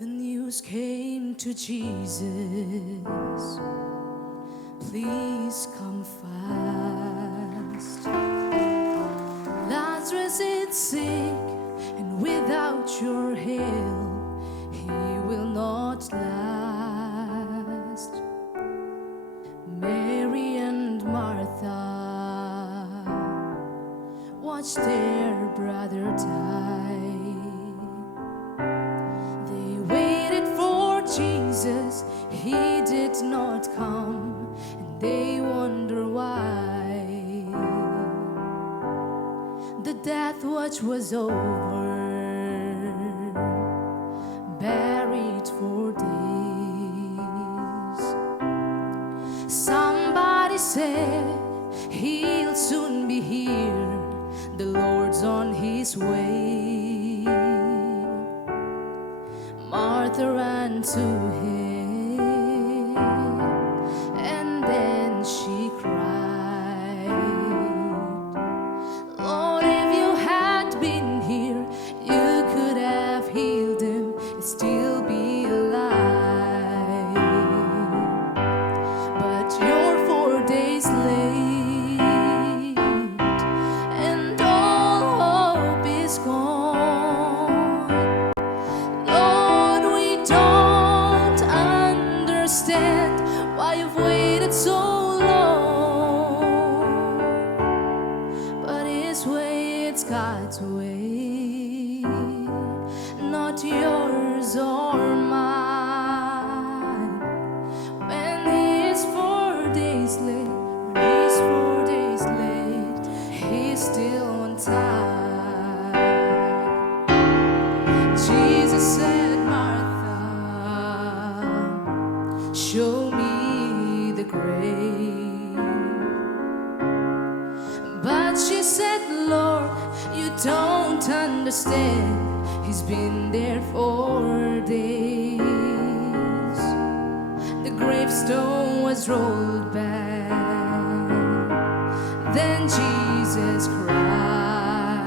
The news came to Jesus, please come fast. Lazarus is sick, and without your help, he will not last. Mary and Martha watched their brother die. Jesus, he did not come, and they wonder why. The death watch was over, buried for days. Somebody said he'll soon be here, the Lord's on his way. Martha ran to him, and then she cried, Lord, if you had been here, you could have healed him and still be alive. But you're 4 days late, and all hope is gone. Why you've waited so long, but his way, it's God's way, not yours or mine. When he's 4 days late, he's 4 days late, he's still on time. Jesus said, Martha, show me the grave. But she said, Lord, you don't understand. He's been there 4 days. The gravestone was rolled back. Then Jesus cried,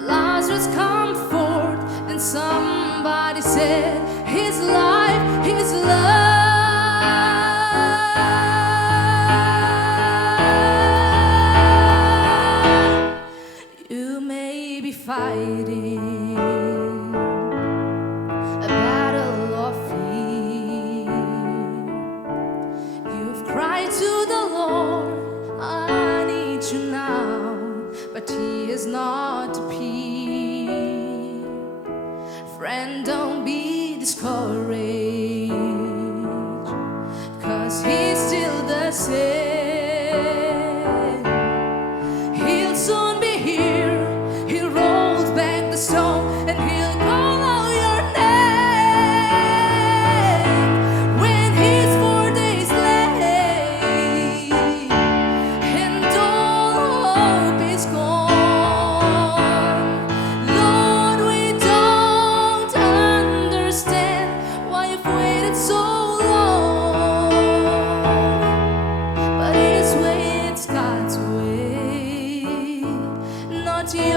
Lazarus, come forth. And somebody said, his life, his love. You may be fighting a battle of fear. You've cried to the Lord, I need you now, but he is not appeared. Friend, don't be discouraged, 'cause he's still the same. He'll soon be here. He'll roll back the stone, and he'll call out your name. When he's 4 days late, and all hope is gone. Lord, we don't understand why you've waited so long, but his way, it's God's way, not yours.